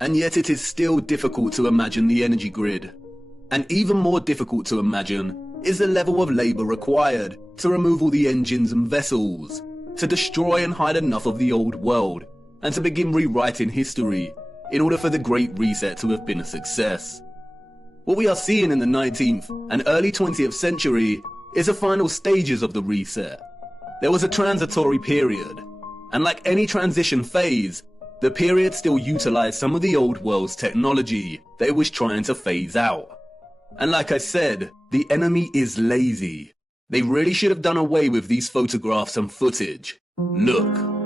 And yet it is still difficult to imagine the energy grid. And even more difficult to imagine is the level of labour required to remove all the engines and vessels, to destroy and hide enough of the old world, and to begin rewriting history in order for the Great Reset to have been a success. What we are seeing in the 19th and early 20th century is the final stages of the reset. There was a transitory period, and like any transition phase, the period still utilised some of the old world's technology that it was trying to phase out. And like I said, the enemy is lazy. They really should have done away with these photographs and footage. Look.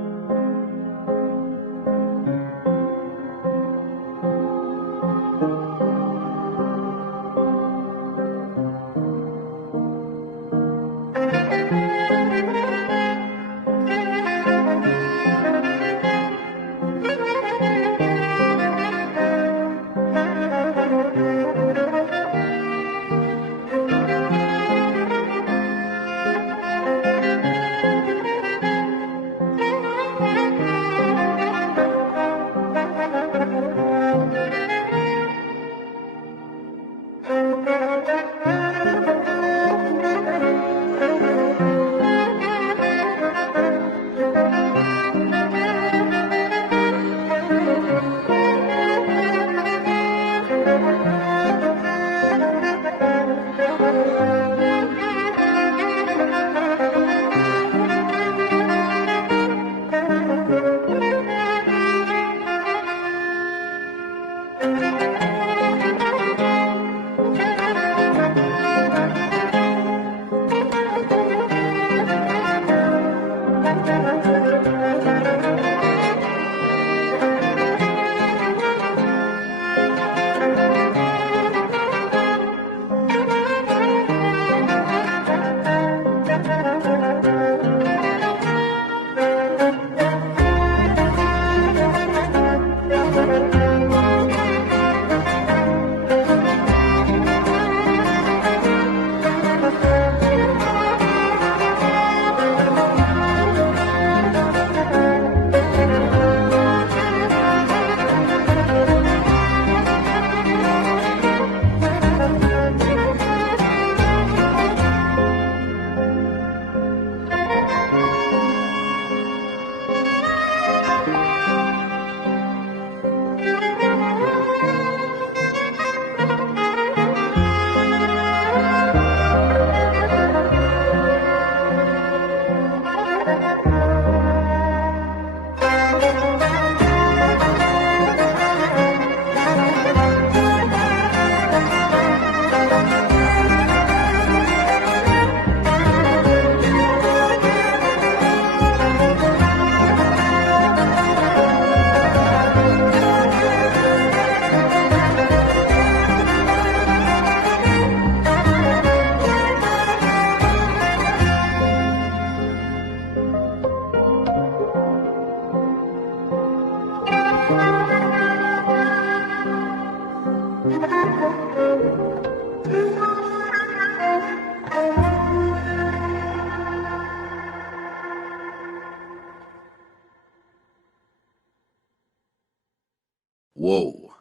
Whoa.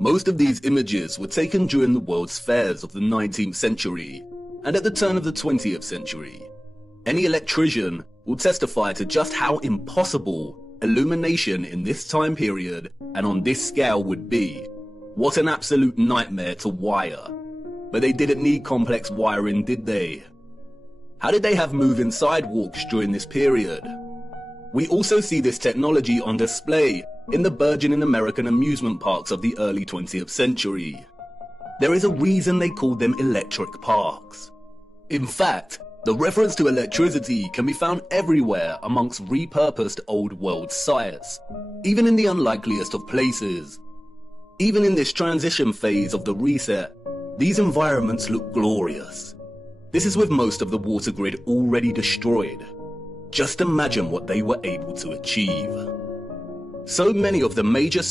Most of these images were taken during the World's Fairs of the 19th century and at the turn of the 20th century. Any electrician will testify to just how impossible illumination in this time period and on this scale would be. What an absolute nightmare to wire. But they didn't need complex wiring, did they? How did they have moving sidewalks during this period? We also see this technology on display in the burgeoning American amusement parks of the early 20th century. There is a reason they called them electric parks. In fact, the reference to electricity can be found everywhere amongst repurposed old world sites, even in the unlikeliest of places. Even in this transition phase of the reset, these environments look glorious. This is with most of the water grid already destroyed. Just imagine what they were able to achieve. So many of the major